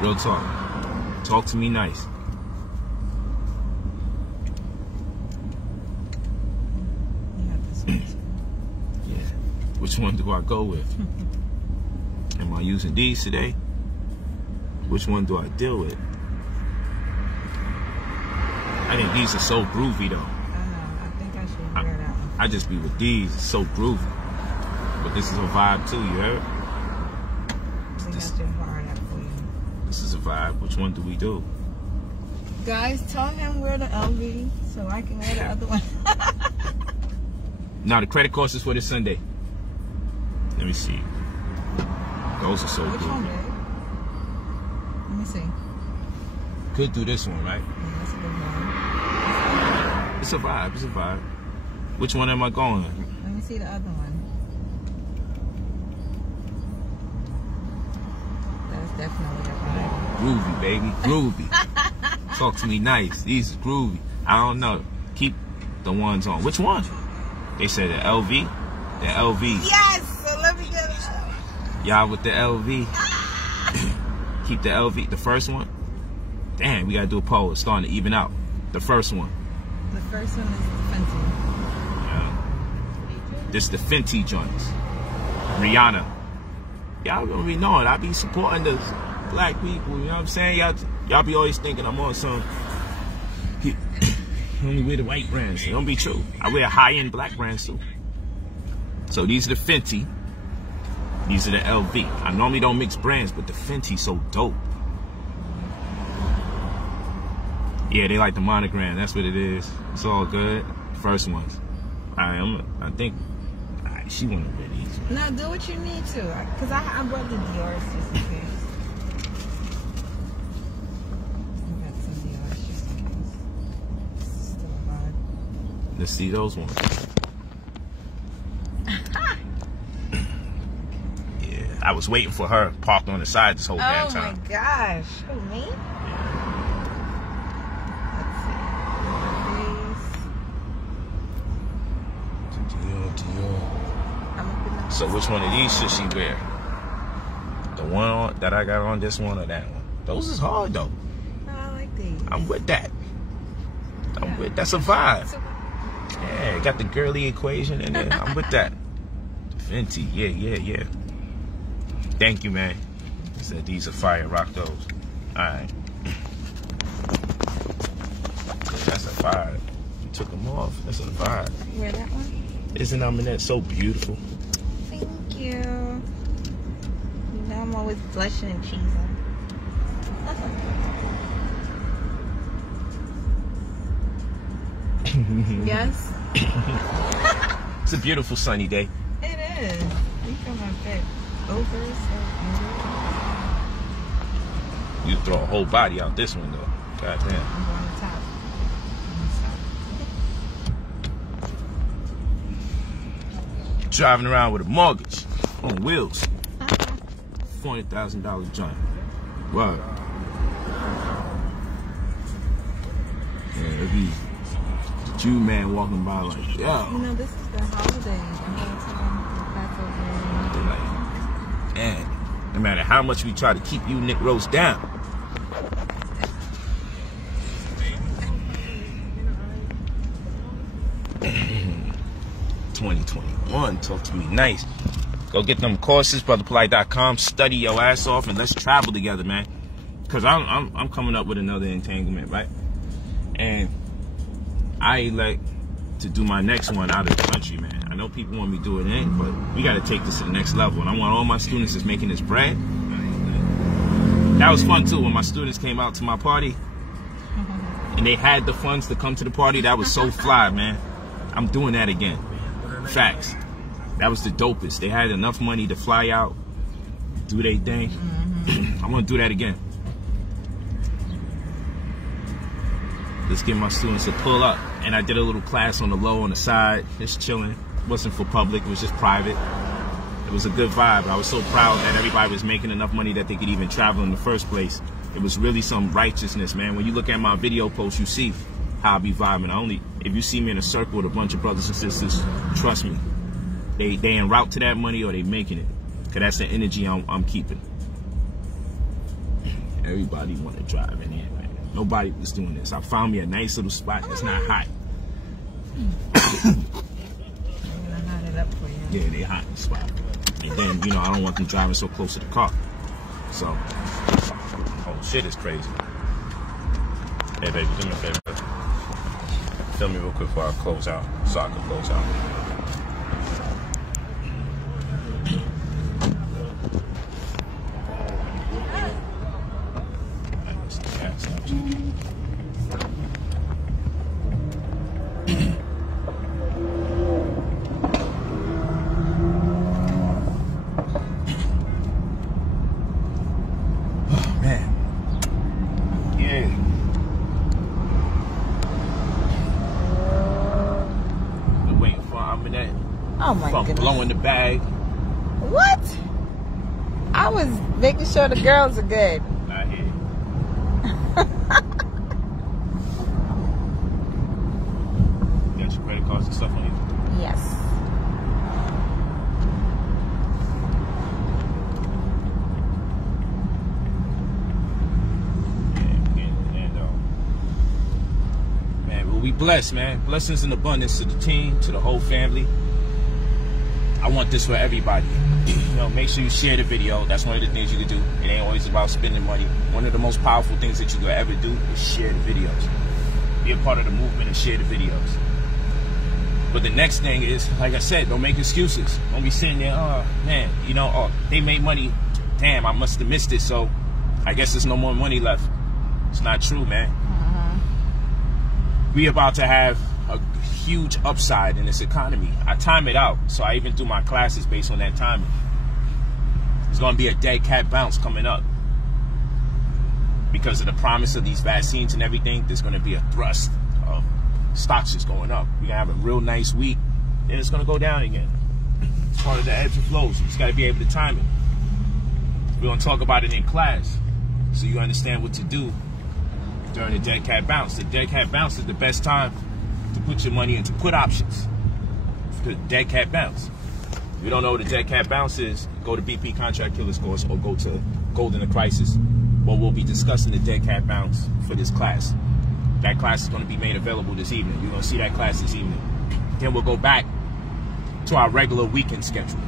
Real talk. Talk to me nice. Yeah. Which one do I go with? Am I using these today? Which one do I deal with? I think these are so groovy though. I know. I think I should wear that one. I just be with these. It's so groovy. But this is a vibe too, you heard? I think I should wear that for you. This is a vibe. Which one do we do? Guys, tell him wear the LV so I can wear the other one. Now the credit course is for this Sunday. Let me see. Those are so Which good. one, babe? Let me see. Could do this one, right? Yeah, that's a good one. It's a vibe. It's a vibe. Which one am I going? Let me see the other one. That's definitely a vibe. Groovy, baby. Groovy. Talk to me nice. These are groovy. I don't know. Keep the ones on. Which one? They said the LV. The LV. Yes! So let me get it. Y'all with the LV. Keep the LV. The first one. Damn, we gotta do a poll. It's starting to even out. The first one. The first one is the Fenty. Yeah. This the Fenty joints. Rihanna. Y'all gonna be knowing. I be supporting the black people. You know what I'm saying? Y'all be always thinking I'm on some. I only wear the white brands. It don't be true. I wear high-end black brands too. So these are the Fenty. These are the LV. I normally don't mix brands, but the Fenty's so dope. Yeah, they like the monogram. That's what it is. It's all good. First ones. I think she want to wear these. No, do what you need to. Because I brought the Dior's just in case. I got some Dior's just in case. It's still a vibe. Let's see those ones. Yeah, I was waiting for her parked on the side this whole damn Oh time. my gosh. Who, me? So which one of these should she wear? The one that I got on, this one or that one? Those is hard though. No, I like these. I'm with that. I'm with that's a vibe. Yeah, got the girly equation in there. I'm with that. Fenty, yeah. Thank you, man. He said these are fire. Rock those. Alright. Yeah, that's a vibe. You took them off. That's a vibe. Wear that one? Isn't Aminette so beautiful? Thank you. You know I'm always blushing and cheesing. Yes? It's a beautiful sunny day. It is. You feel my fit over so You throw a whole body out this window. God damn. I'm going to top. Driving around with a mortgage on wheels. $40,000 joint. Wow. Yeah, it'd be the Jew man walking by like, yo. You know, this is the holiday. The whole time. They're like, man, no matter how much we try to keep you Nick Rose down. $2021, talk to me nice. Go get them courses, brotherpolight.com. Study your ass off and let's travel together, man. Cause I'm coming up with another entanglement, right? And I elect to do my next one out of the country, man. I know people want me to do it in, but we got to take this to the next level. And I want all my students that's making this bread. That was fun too when my students came out to my party and they had the funds to come to the party. That was so fly, man. I'm doing that again. Facts. That was the dopest. They had enough money to fly out, do their thing. I'm gonna do that again. Let's get my students to pull up. And I did a little class on the low on the side, just chilling. It wasn't for public, it was just private. It was a good vibe. I was so proud that everybody was making enough money that they could even travel in the first place. It was really some righteousness, man. When you look at my video posts, you see how I be vibing. If you see me in a circle with a bunch of brothers and sisters, trust me, they en route to that money or they making it. Cause that's the energy I'm keeping. Everybody want to drive in here, man. Nobody was doing this. I found me a nice little spot that's not hot. I'm gonna hot it up for you. Yeah, they hot in the spot. And then, you know, I don't want them driving so close to the car. So, oh shit, it's crazy. Hey baby, do me a favor. Film me real quick before I close out, so I can close out. Oh my goodness. Blowing the bag. What? I was making sure the girls are good. Not here. You got your credit cards and stuff on you? Yes. Man, well, we blessed, man. Blessings in abundance to the team, to the whole family. I want this for everybody. You know, make sure you share the video. That's one of the things you can do. It ain't always about spending money. One of the most powerful things that you could ever do is share the videos. Be a part of the movement and share the videos. But the next thing is, like I said, don't make excuses. Don't be sitting there, oh, man, you know, oh, they made money. Damn, I must have missed it, so I guess there's no more money left. It's not true, man. We about to have a huge upside in this economy. I time it out, so I even do my classes based on that timing. There's going to be a dead cat bounce coming up. Because of the promise of these vaccines and everything, there's going to be a thrust of stocks just going up. We're going to have a real nice week, then it's going to go down again. It's part of the ebbs and flows. You just got to be able to time it. We're going to talk about it in class, so you understand what to do during the dead cat bounce. The dead cat bounce is the best time to put your money into put options. The dead cat bounce. If you don't know what the dead cat bounce is, go to BP Contract Killers course or go to Gold in the Crisis, where we'll be discussing the dead cat bounce for this class. That class is going to be made available this evening. You're going to see that class this evening. Then we'll go back to our regular weekend schedule.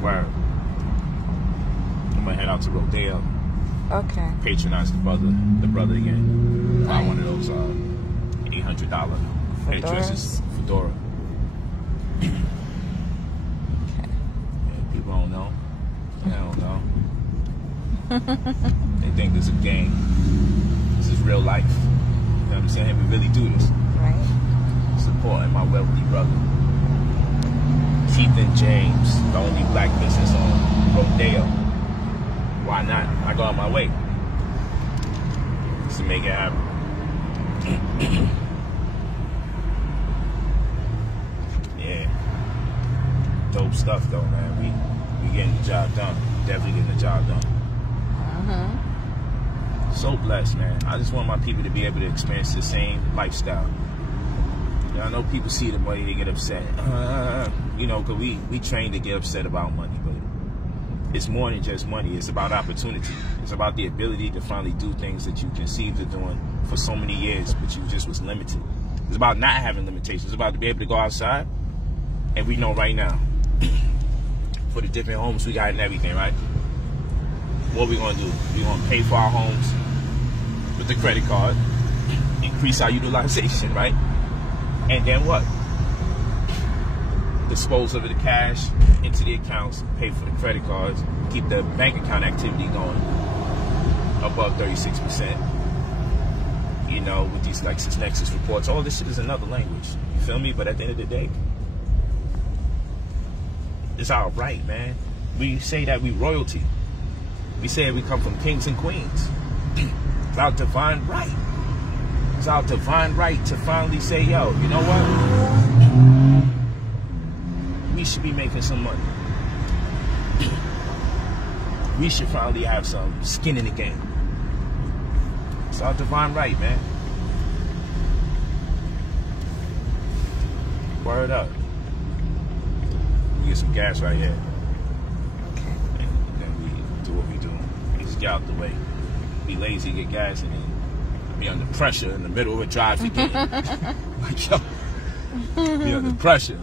Where I'm going to head out to Rodeo. Okay. Patronize the brother again. Buy one of those $800 hairdressers, fedora. Okay. Yeah, people don't know. They don't know. They think this is a game. This is real life. You know what I'm saying? We really do this. Right. Supporting my wealthy brother. Keith and James, the only black business on Rodeo. Why not? I go out my way to make it happen. Yeah. Dope stuff though, man. We getting the job done. Definitely getting the job done. So blessed, man. I just want my people to be able to experience the same lifestyle. You know, I know people see the money, they get upset. You know, because we trained to get upset about money, but it's more than just money. It's about opportunity. It's about the ability to finally do things that you conceived of doing for so many years, but you just was limited. It's about not having limitations. It's about to be able to go outside, and we know right now, for the different homes we got and everything, right? What we gonna do? We gonna pay for our homes with the credit card, increase our utilization, right? And then what? Dispose of the cash into the accounts, pay for the credit cards, keep the bank account activity going above 36%. You you know, with these LexisNexis reports, all this shit is another language. You feel me? But at the end of the day, it's our right, man. We say that we royalty. We say we come from kings and queens. It's our divine right. It's our divine right to finally say, yo, you know what? We should be making some money. We should finally have some skin in the game. It's our divine right, man. Word up. We get some gas right here. And then we do what we do. We just get out the way. Be lazy, get gas, and then be under pressure in the middle of a drive again. Like, yo, be under pressure.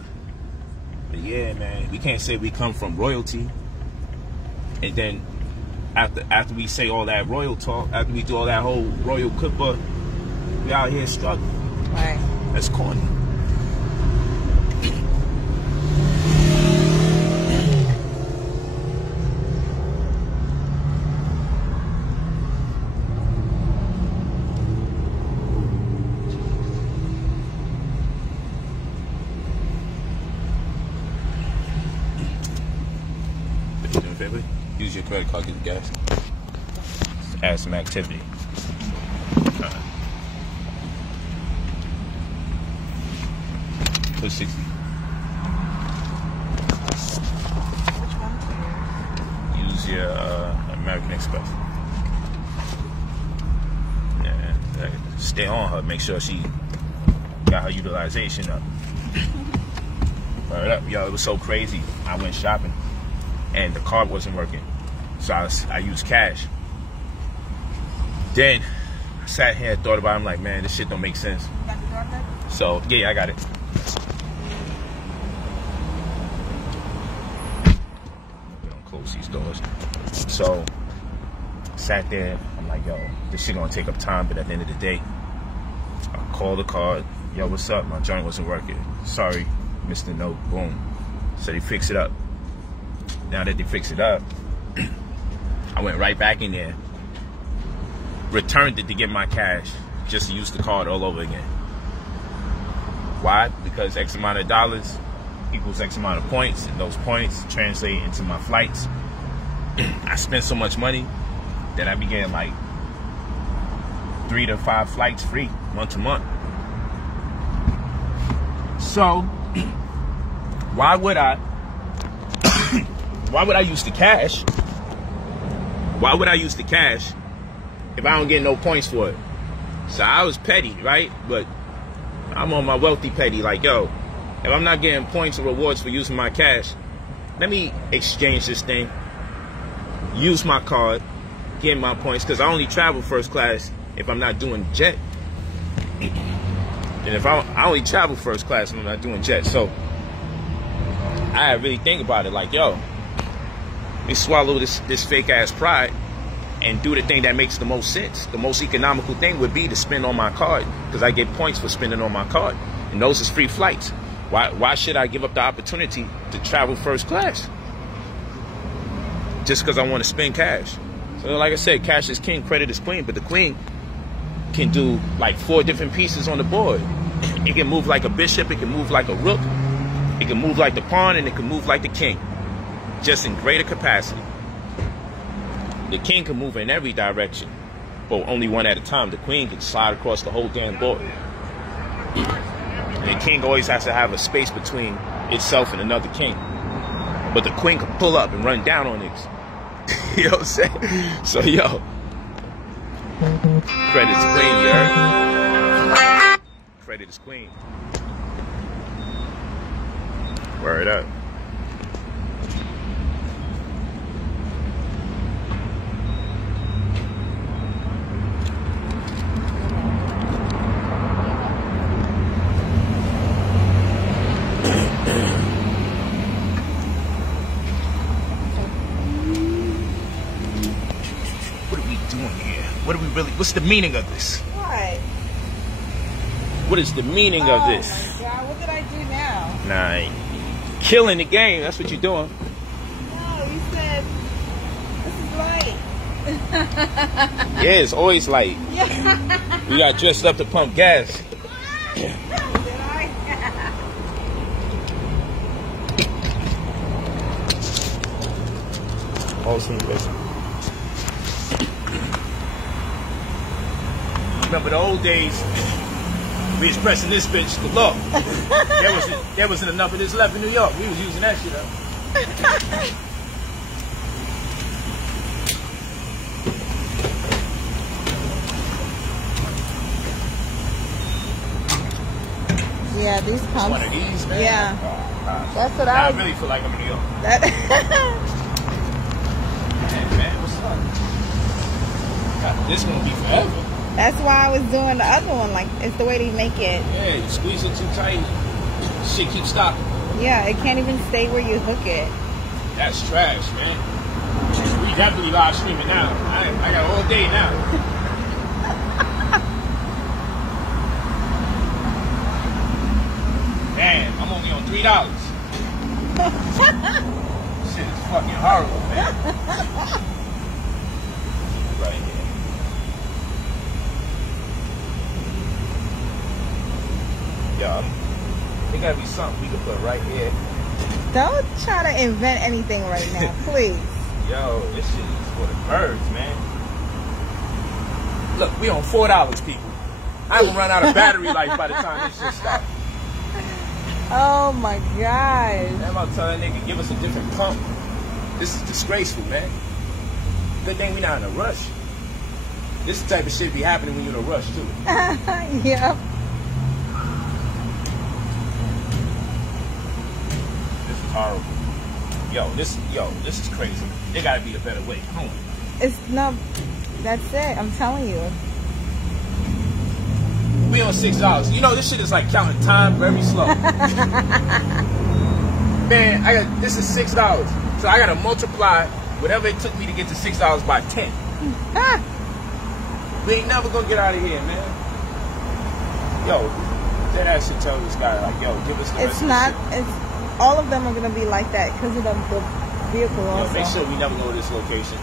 But yeah, man, we can't say we come from royalty. And then after we say all that royal talk, after we do all that whole royal kippa, we out here struggling. Right. That's corny. Use your credit card, get the gas. Just add some activity. Put 60. Which one? Use your American Express. Yeah, stay on her. Make sure she got her utilization up. Right up. Yo, it was so crazy. I went shopping and the card wasn't working. So I used cash. Then I sat here and thought about it. I'm like, man, this shit don't make sense. You got the door back? So, yeah, I got it. We don't close these doors. So, sat there. I'm like, yo, this shit gonna take up time. But at the end of the day, I called the card. Yo, what's up? My joint wasn't working. Sorry, Mr. Note. Boom. So they fix it up. Now that they fix it up, I went right back in there, returned it to get my cash, just to use the card all over again. Why? Because X amount of dollars equals X amount of points, and those points translate into my flights. I spent so much money that I began like 3 to 5 flights free month to month. So, why would I use the cash? Why would I use the cash if I don't get no points for it? So I was petty, right? But I'm on my wealthy petty. Like, yo, if I'm not getting points or rewards for using my cash, let me exchange this thing, use my card, get my points, because I only travel first class if I'm not doing jet. And if I only travel first class when I'm not doing jet. So I really think about it like, yo, let me swallow this fake ass pride and do the thing that makes the most sense. The most economical thing would be to spend on my card, because I get points for spending on my card, and those is free flights. Why should I give up the opportunity to travel first class just because I want to spend cash? So like I said, cash is king, credit is queen, but the queen can do like 4 different pieces on the board. It can move like a bishop, it can move like a rook, it can move like the pawn, and it can move like the king, just in greater capacity. The king can move in every direction, but only one at a time. The queen can slide across the whole damn board. And the king always has to have a space between itself and another king. But the queen can pull up and run down on niggas. You know what I'm saying? So, yo, credit is queen, you heard? Credit is queen. Word up. What's the meaning of this? What? What is the meaning of this? Oh my God, what did I do now? Nah, killing the game. That's what you're doing. No, you said this is light. Yeah, it's always light. We got dressed up to pump gas. Remember the old days? We was pressing this bitch to low. There wasn't enough of this left in New York. We was using that shit up. Yeah, these pumps. One of these, man. Yeah. Oh, that's what I really feel like I'm in New York. Man, what's up? God, this gonna be forever. That's why I was doing the other one. Like, it's the way they make it. Yeah, you squeeze it too tight, shit keeps stopping. Yeah, it can't even stay where you hook it. That's trash, man. We definitely live streaming now. I got all day now. Man, I'm only on $3. Shit is fucking horrible, man. Right here. Yo, there gotta be something we can put right here. Don't try to invent anything right now, please. Yo, this shit is for the birds, man. Look, we on $4, people. I haven't run out of battery life by the time this shit stops. Oh my gosh. I'm about to tell that nigga, give us a different pump. This is disgraceful, man. Good thing we not in a rush. This is the type of shit be happening when you're in a rush, too. Yep. This is horrible. Yo, this is crazy. There gotta be a better way. Come on. It's no, that's it. I'm telling you. We on $6. You know, this shit is like counting time very slow. Man, this is $6. So I gotta multiply whatever it took me to get to $6 by 10. We ain't never gonna get out of here, man. Yo, that ass should tell this guy, like, yo, give us the rest of the shit. It's all of them are gonna be like that because of the vehicle also. Yo, make sure we never go to this location.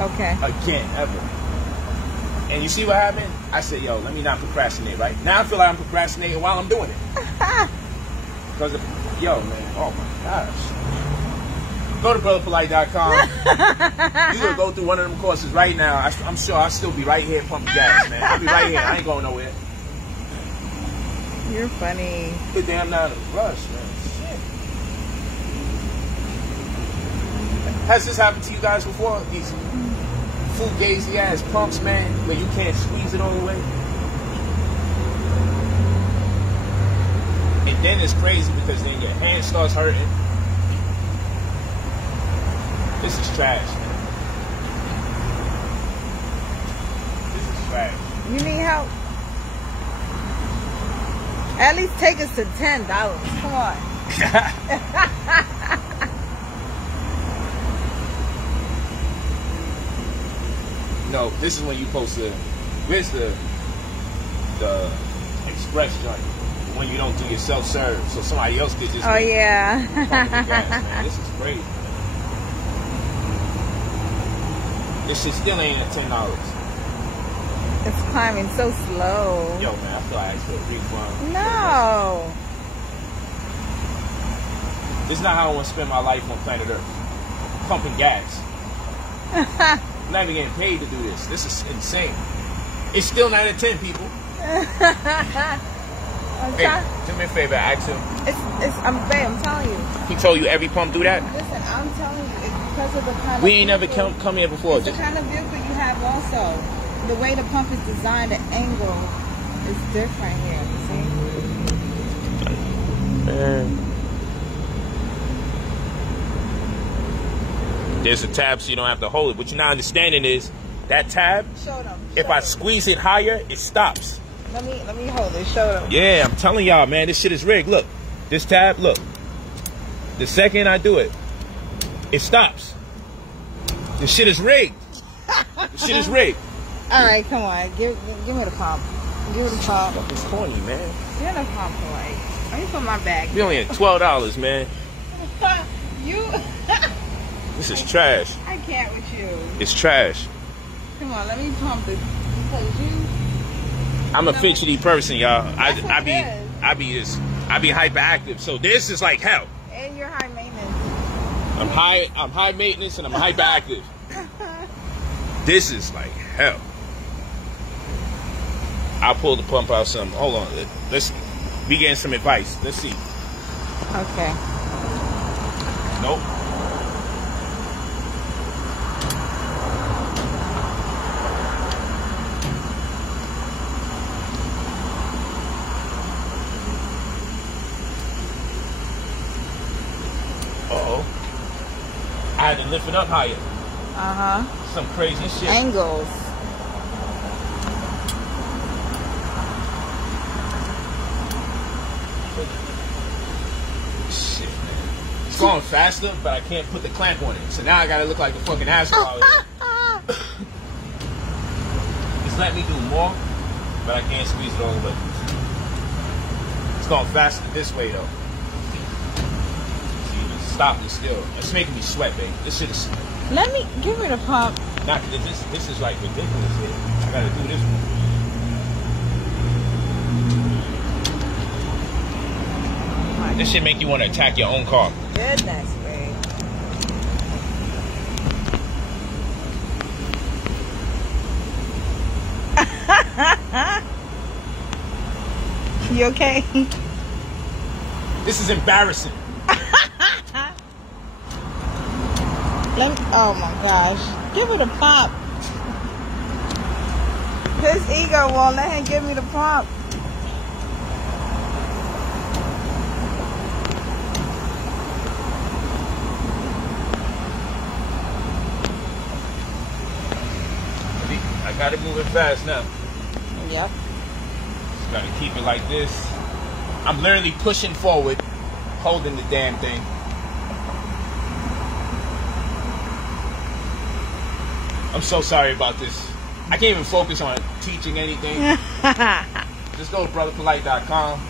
Okay. Again, ever. And you see what happened? I said, yo, let me not procrastinate, right? Now I feel like I'm procrastinating while I'm doing it. Because, yo, man, oh my gosh. Go to brotherpolight.com. You gonna go through one of them courses right now. I'm sure I'll still be right here pumping gas, man. I'll be right here. I ain't going nowhere. You're funny. Good damn not in a rush, man. Shit. Has this happened to you guys before? These fugazi ass pumps, man, where you can't squeeze it all the way. And then it's crazy because then your hand starts hurting. This is trash, man. This is trash. You need help? At least take us to $10. Come on. No, this is when you supposed to. Where's the express joint? When you don't do your self-serve, so somebody else could just. Oh yeah. Pump the gas, man. This is crazy. This shit still ain't at $10. It's climbing so slow. Yo, man, I feel like I should refund. No. This is not how I want to spend my life on planet Earth. Pumping gas. I'm not even getting paid to do this. This is insane. It's still 9 out of 10, people. Hey, do me a favor, ask him. I'm telling you. He told you every pump do that? Listen, I'm telling you, it's because of the kind We of ain't never come here before. It's the kind of vehicle you have also. The way the pump is designed, the angle is different here. See? There's a tab so you don't have to hold it. What you're not understanding is that tab, if I squeeze it higher, it stops. Let me hold it. Show them. Yeah, I'm telling y'all, man, this shit is rigged. Look, this tab, look. The second I do it, it stops. This shit is rigged. This shit is rigged. All right, come on. Give me the pump. Give me the pump. It's corny, man. Give me the pump, Polight. Let me put my bag. We only at $12, man. You. This is trash. I can't with you. It's trash. Come on, let me pump it. Because you... I'm a fidgety person, y'all. I be hyperactive. So this is like hell. And you're high maintenance. I'm high maintenance and I'm hyperactive. This is like hell. I'll pull the pump out some. Hold on. Let's be getting some advice. Let's see. Okay. Nope. Uh-oh. I had to lift it up higher. Uh-huh. Some crazy shit. Angles. Shit, man. It's going faster, but I can't put the clamp on it. So now I gotta look like a fucking asshole. It's let me do more, but I can't squeeze it all the way. It's going faster this way though. See, it's stopping still. It's making me sweat, baby. This shit is. Let me give me the pump. Not this is like ridiculous here. I gotta do this one. This shit make you want to attack your own car. Goodness, babe. You okay? This is embarrassing. Oh my gosh. Give it a pop. His ego won't let him give me the pump. I got it moving fast now. Yep. Just gotta keep it like this. I'm literally pushing forward, holding the damn thing. I'm so sorry about this. I can't even focus on teaching anything. Just go to brotherpolight.com.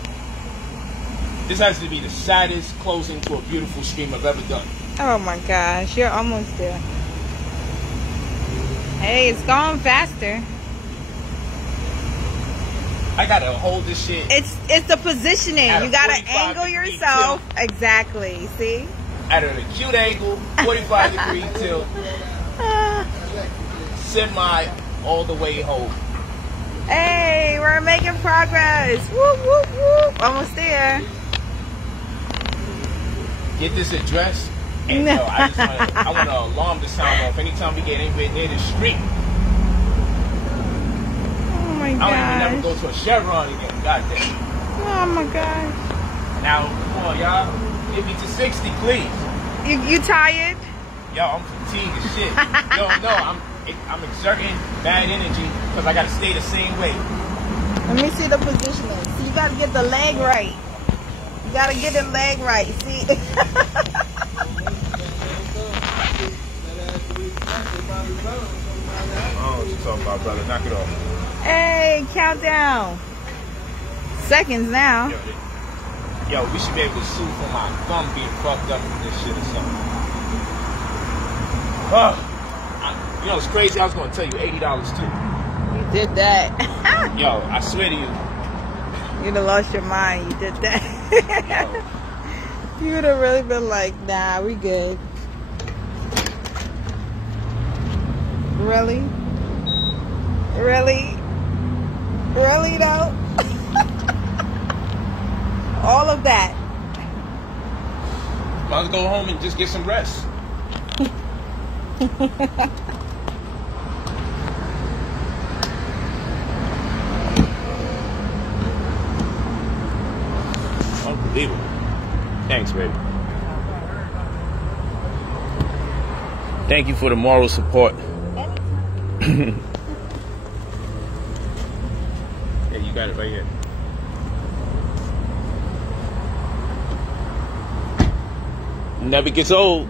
This has to be the saddest closing to a beautiful stream I've ever done. Oh my gosh, you're almost there. Hey, it's going faster. I gotta hold this shit. It's the positioning. You gotta angle yourself. Exactly. See? At an acute angle, 45 degree tilt. Semi all the way home. Hey, we're making progress. Whoop, whoop, whoop. Almost there. Get this address. And I want to alarm the sound off anytime we get anywhere near the street. Oh my gosh. I don't even never go to a Chevron again. Goddamn. Oh my gosh. Now, come on, y'all. Get me to 60, please. You tired? Yo, I'm fatigued as shit. Yo, no, I'm exerting bad energy because I got to stay the same way. Let me see the positioning. See, you got to get the leg right. You got to get the leg right. See? I don't know what you're talking about, brother. Knock it off. Hey, countdown. Seconds now. Yo, we should be able to sue for my thumb being fucked up with this shit or something. You know, it's crazy. I was going to tell you $80 too. You did that. Yo, I swear to you. You'd have lost your mind. You did that. You would have really been like, nah, we good. Really? Really? Really though? All of that. Might as well go home and just get some rest. Unbelievable. Thanks, baby. Thank you for the moral support. Yeah, you got it right here. Never gets old.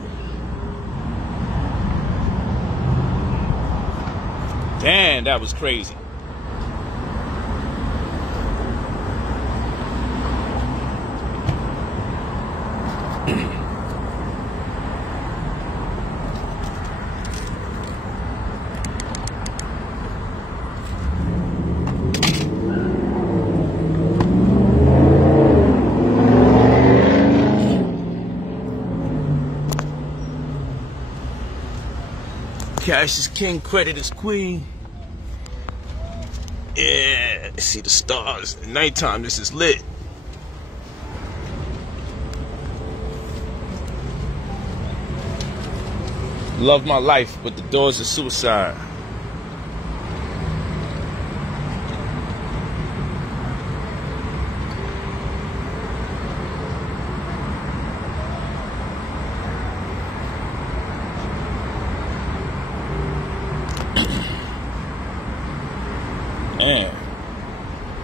Damn, that was crazy. Cash is king, credit is queen. Yeah, see the stars. At nighttime, this is lit. Love my life, but the doors of suicide. Man,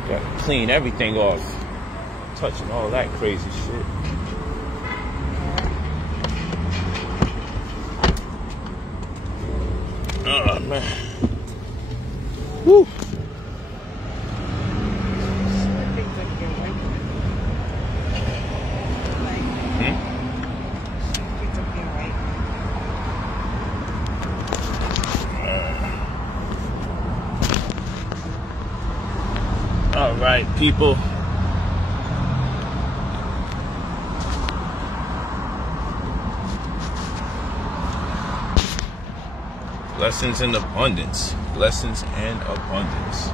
gotta clean everything off. Touching all that crazy shit. Oh man. Woo. All right, people. Blessings and abundance. Blessings and abundance.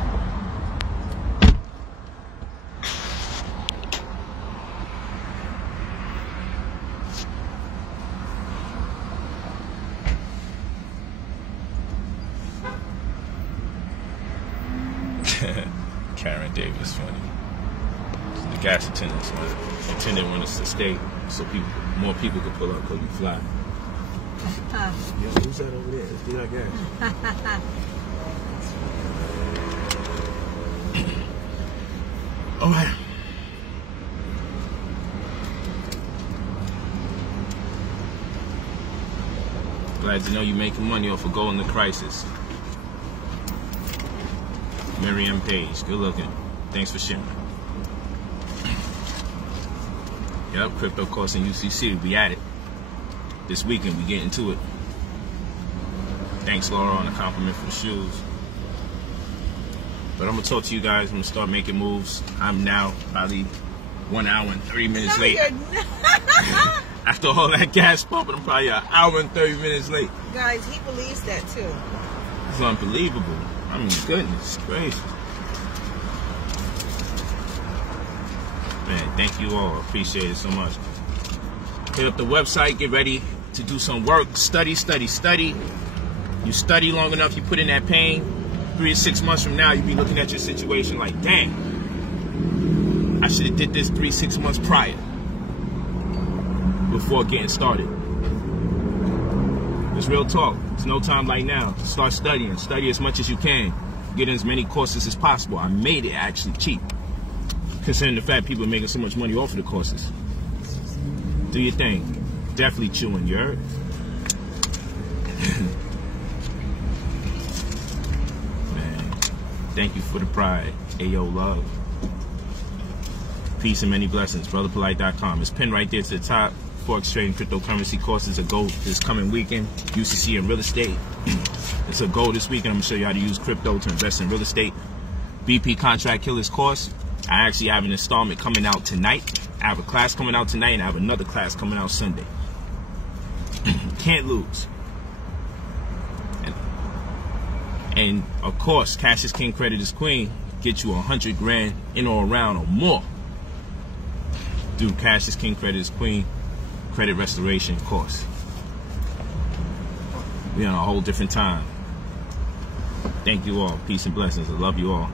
Karen Davis, funny. The gas attendants, the attendant wanted us to stay so more people could pull up because we fly. Yo, who's that over there? Let's get our gas. Oh man. Glad to know you're making money off of Gold in the Crisis. Miriam Page, good looking. Thanks for sharing. Yep, crypto course in UCC. We at it. This weekend, we get into it. Thanks, Laura, on the compliment for the shoes. But I'm going to talk to you guys. I'm going to start making moves. I'm now probably 1 hour and 30 minutes late. After all that gas pumping, I'm probably an hour and 30 minutes late. Guys, he believes that too. It's unbelievable. I mean, goodness gracious. Man, thank you all. Appreciate it so much. Hit up the website. Get ready to do some work. Study, study, study. You study long enough, you put in that pain. 3 to 6 months from now, you'll be looking at your situation like, dang, I should have did this 3 to 6 months prior before getting started. It's real talk. It's no time like now. Start studying. Study as much as you can. Get in as many courses as possible. I made it actually cheap, considering the fact people are making so much money off of the courses. Do your thing. Definitely chewing, you heard? Man, thank you for the pride. Ayo, love. Peace and many blessings. brotherpolight.com. It's pinned right there to the top. Forex trading, cryptocurrency courses a go this coming weekend. UCC and real estate. It's a go this weekend. I'm going to show you how to use crypto to invest in real estate. BP Contract Killers course. I actually have an installment coming out tonight. I have a class coming out tonight, and I have another class coming out Sunday. Can't lose. And of course, Cash is King, Credit is Queen. Get you 100 grand in or around or more. Do Cash is King, Credit is Queen credit restoration course. We're on a whole different time. Thank you all. Peace and blessings. I love you all.